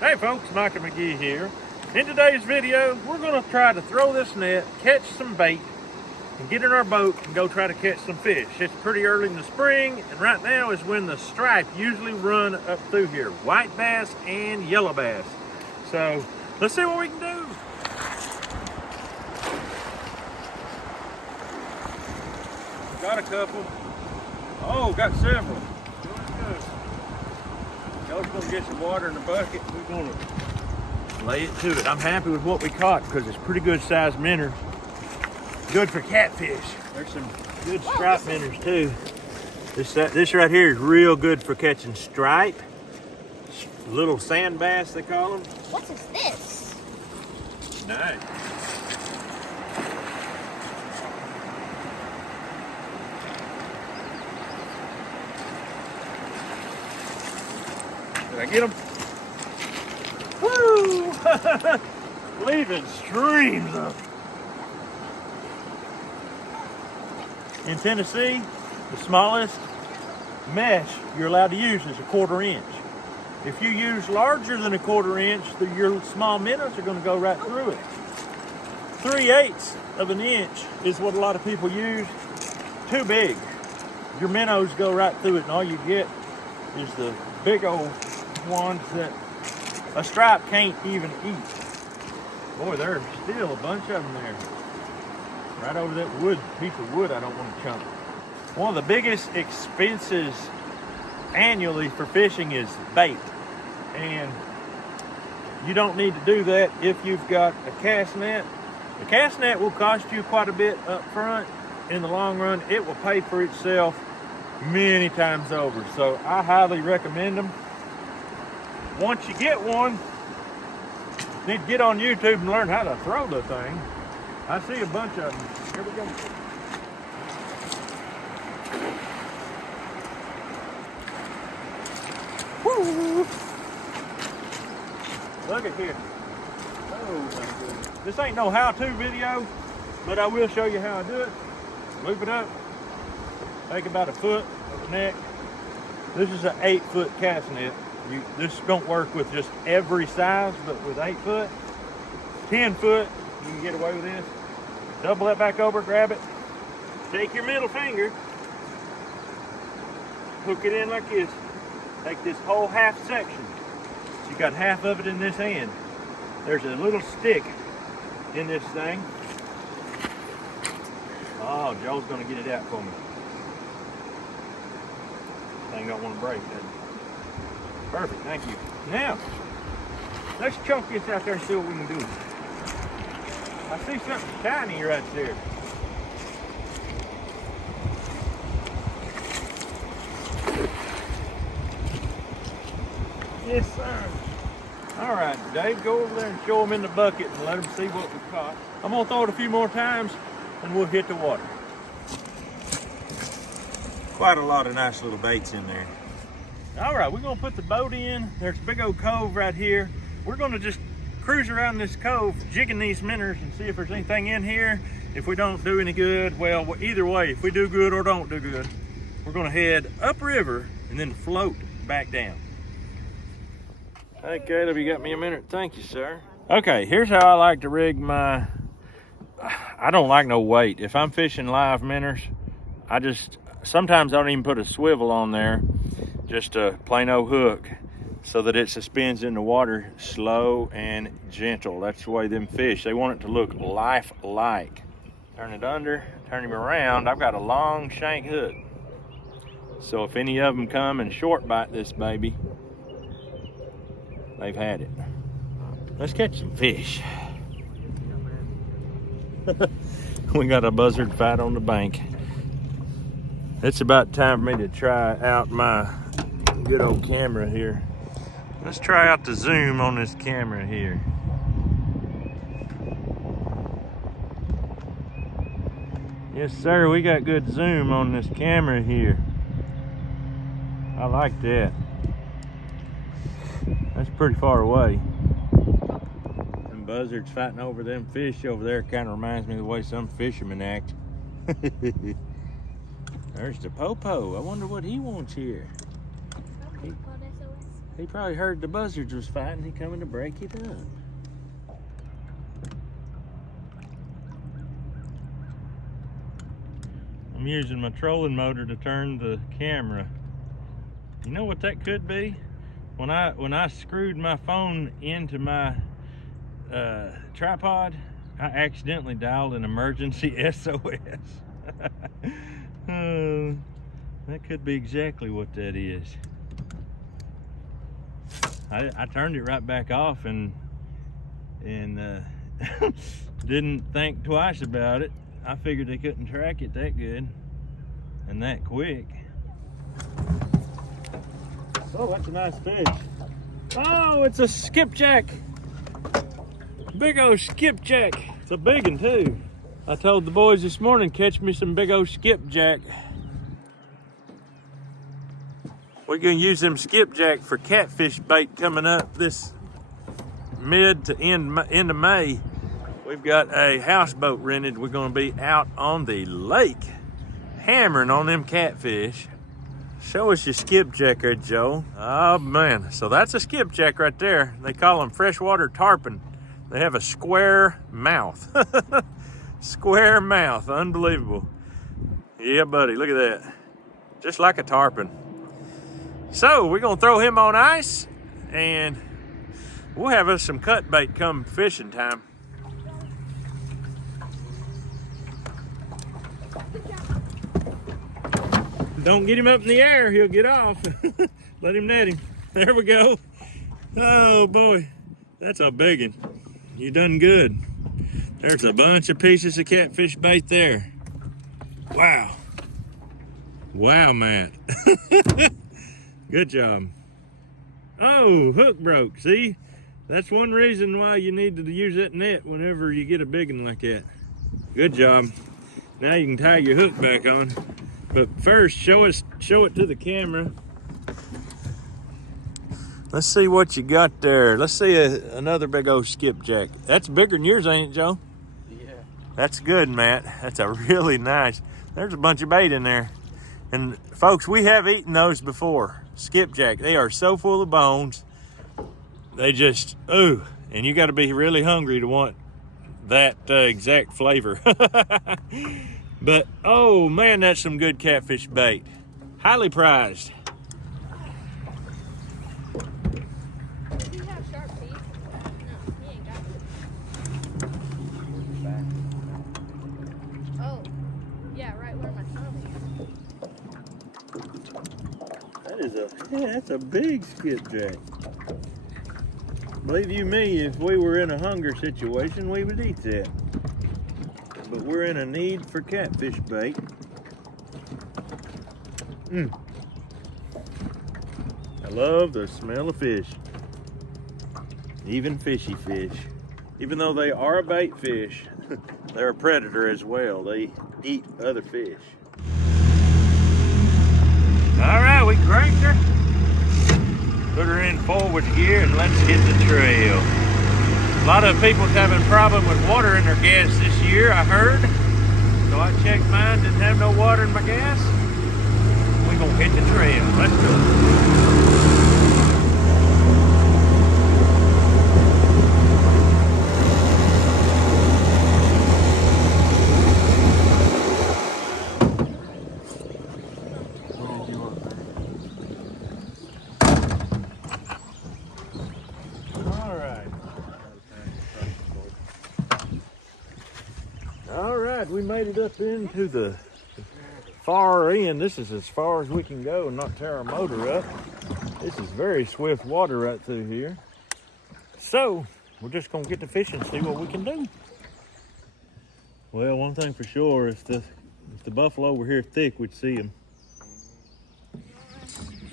Hey folks, Micah McGee here. In today's video, we're going to try to throw this net, catch some bait, and get in our boat and go try to catch some fish. It's pretty early in the spring, and right now is when the stripe usually run up through here. White bass and yellow bass. So, let's see what we can do. Got a couple. Oh, got several. Doing good. Joe's gonna get some water in the bucket. We're gonna lay it to it. I'm happy with what we caught because it's pretty good sized minnows. Good for catfish. There's some good stripe minnows too. This right here is real good for catching stripe. Little sand bass, they call them. What is this? Nice. Did I get them? Woo! Leaving streams of. In Tennessee, the smallest mesh you're allowed to use is a 1/4 inch. If you use larger than a 1/4 inch, your small minnows are going to go right through it. 3/8 of an inch is what a lot of people use. Too big. Your minnows go right through it, and all you get is the big old ones that a stripe can't even eat. Boy, there's still a bunch of them there. Right over that piece of wood I don't want to chunk. One of the biggest expenses annually for fishing is bait. And you don't need to do that if you've got a cast net. The cast net will cost you quite a bit up front. In the long run, it will pay for itself many times over. So I highly recommend them. Once you get one, you need to get on YouTube and learn how to throw the thing. I see a bunch of them. Here we go. Woo! Look at here. Oh my goodness. This ain't no how-to video, but I will show you how I do it. Loop it up. Take about 1 foot of the neck. This is an 8-foot cast net. This don't work with just every size, but with 8 foot, 10 foot, you can get away with this. Double that back over, grab it. Take your middle finger, hook it in like this. Take this whole half section. So you got half of it in this hand. There's a little stick in this thing. Oh, Joe's gonna get it out for me. Thing don't want to break, does it? Perfect, thank you. Now, let's chunk this out there and see what we can do. I see something shiny right there. Yes, sir. All right, Dave, go over there and show them in the bucket and let them see what we caught. I'm gonna throw it a few more times and we'll hit the water. Quite a lot of nice little baits in there. All right, we're gonna put the boat in. There's a big old cove right here. We're gonna just cruise around this cove, jigging these minnows and see if there's anything in here. If we don't do any good, well, either way, if we do good or don't do good, we're gonna head upriver and then float back down. Hey Caleb, you got me a minute? Thank you, sir. Okay, here's how I like to rig my, I don't like no weight. If I'm fishing live minnows, sometimes I don't even put a swivel on there, just a plain old hook, so that it suspends in the water slow and gentle. That's the way them fish, they want it to look lifelike. Turn it under, turn him around. I've got a long shank hook. So if any of them come and short bite this baby, they've had it. Let's catch some fish. We got a buzzard fight on the bank. It's about time for me to try out my good old camera here. Let's try out the zoom on this camera here. Yes, sir, we got good zoom on this camera here. I like that. That's pretty far away. Them buzzards fighting over them fish over there kind of reminds me of the way some fishermen act. There's the popo. I wonder what he wants here. He probably heard the buzzards was fighting. He coming to break it up. I'm using my trolling motor to turn the camera. You know what that could be? When I screwed my phone into my tripod, I accidentally dialed an emergency SOS. That could be exactly what that is. I turned it right back off and didn't think twice about it. I figured they couldn't track it that good and that quick. Oh, that's a nice fish. Oh, it's a skipjack. Big old skipjack. It's a big one too. I told the boys this morning, catch me some big old skipjack. We're gonna use them skipjack for catfish bait coming up this mid to end of May. We've got a houseboat rented. We're gonna be out on the lake hammering on them catfish. Show us your skipjack there, Joe. Oh man, so that's a skipjack right there. They call them freshwater tarpon. They have a square mouth. Square mouth, unbelievable. Yeah, buddy, look at that. Just like a tarpon. So we're gonna throw him on ice and we'll have us some cut bait come fishing time. Don't get him up in the air, he'll get off. Let him net him. There we go. Oh boy, that's a big one. You done good. There's a bunch of pieces of catfish bait there. Wow. Wow, Matt. Good job. Oh, hook broke. See, that's one reason why you need to use that net whenever you get a big one like that. Good job. Now you can tie your hook back on. But first, show it to the camera. Let's see what you got there. Let's see another big old skipjack. That's bigger than yours, ain't it, Joe? Yeah. That's good, Matt. That's a really nice. There's a bunch of bait in there. And folks, we have eaten those before. Skipjack, they are so full of bones. They just, ooh. And you gotta be really hungry to want that exact flavor. But, oh man, that's some good catfish bait. Highly prized. Does he have sharp teeth? No, he ain't got it. Oh, yeah, right where my thumb is. That's a big skipjack. Believe you me, if we were in a hunger situation, we would eat that. But we're in a need for catfish bait. I love the smell of fish. Even fishy fish. Even though they are a bait fish, they're a predator as well. They eat other fish. All right, we cranked her. Put her in forward gear and let's hit the trail. A lot of people's having problem with water in their gas this year, I heard. So I checked mine, didn't have no water in my gas. We're gonna hit the trail. Let's go. We made it up into the far end. This is as far as we can go and not tear our motor up. This is very swift water right through here. So we're just gonna get to fish and see what we can do. Well, one thing for sure, if the buffalo were here thick, we'd see them.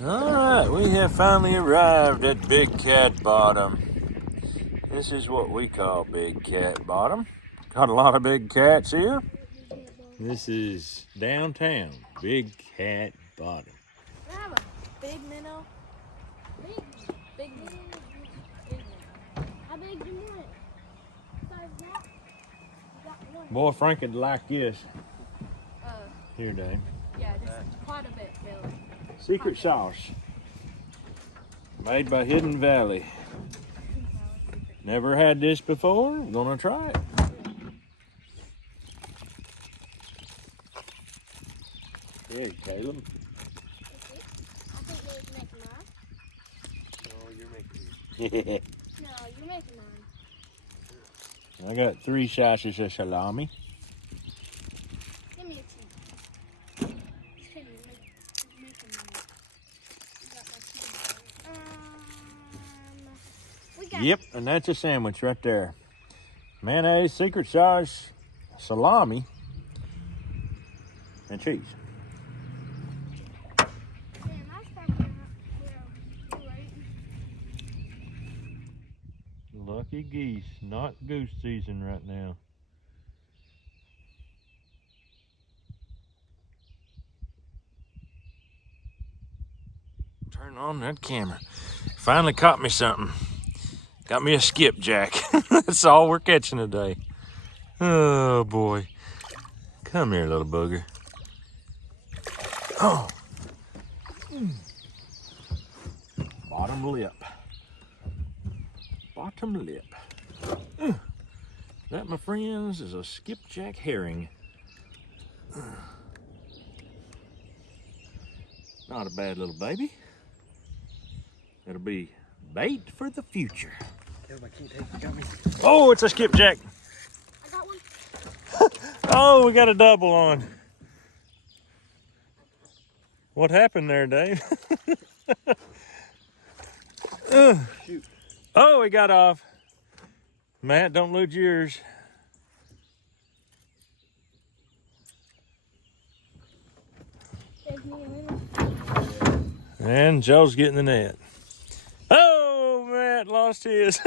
All right, we have finally arrived at Big Cat Bottom. This is what we call Big Cat Bottom. Got a lot of big cats here. This is downtown, Big Cat Bottom. I have a big minnow. Big minnow. How big do you want it? Size that? You got one. Boy, Frank would like this. Here, Dave. Yeah, just quite a bit, Bill. Secret sauce. Made by Hidden Valley. Never had this before. Gonna try it. Hey, Caleb. I think they're making mine. Oh, you're making it. No, you're making mine. I got 3 slices of salami. Give me a cheese. Just kidding, you're making mine. You got my cheese. We got Yep, and that's a sandwich right there. Mayonnaise, secret sauce, salami, and cheese. Man, that's probably not right. Lucky geese, not goose season right now. Turn on that camera. Finally caught me something. Got me a skipjack. That's all we're catching today. Oh boy. Come here, little booger. Oh. Bottom lip. Bottom lip. That, my friends, is a skipjack herring. Not a bad little baby. It'll be bait for the future. Oh, it's a skipjack. I got one. Oh, we got a double on. What happened there, Dave? Shoot. Oh, he got off. Matt, don't lose yours. There's me a little. And Joe's getting the net. Oh, Matt lost his.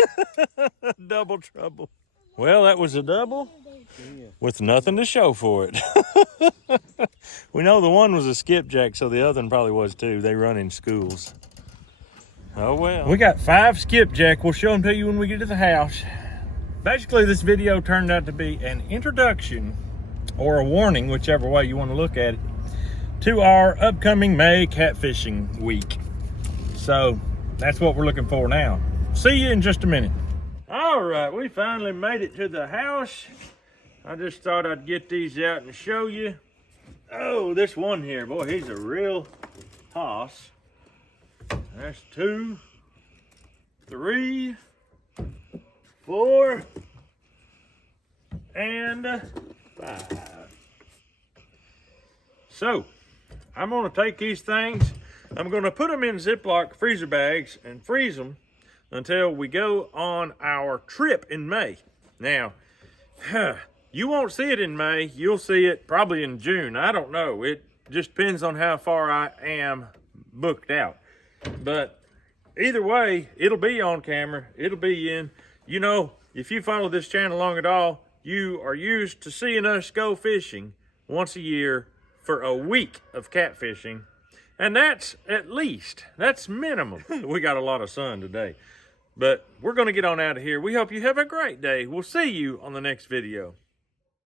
Double trouble. Well, that was a double with nothing to show for it. We know the one was a skipjack, so the other one probably was too. They run in schools. Oh well. We got 5 skipjack. We'll show them to you when we get to the house. Basically, this video turned out to be an introduction or a warning, whichever way you want to look at it, to our upcoming May catfishing week. So that's what we're looking for now. See you in just a minute. All right, we finally made it to the house. I just thought I'd get these out and show you. Oh, this one here, boy, he's a real hoss. That's 2, 3, 4, and 5. So, I'm gonna take these things, I'm gonna put them in Ziploc freezer bags and freeze them until we go on our trip in May. Now, you won't see it in May, you'll see it probably in June. I don't know, it just depends on how far I am booked out. But either way, it'll be on camera, it'll be in. You know, if you follow this channel long at all, you are used to seeing us go fishing once a year for a week of catfishing. And that's at least, that's minimum. We got a lot of sun today. But we're gonna get on out of here. We hope you have a great day. We'll see you on the next video.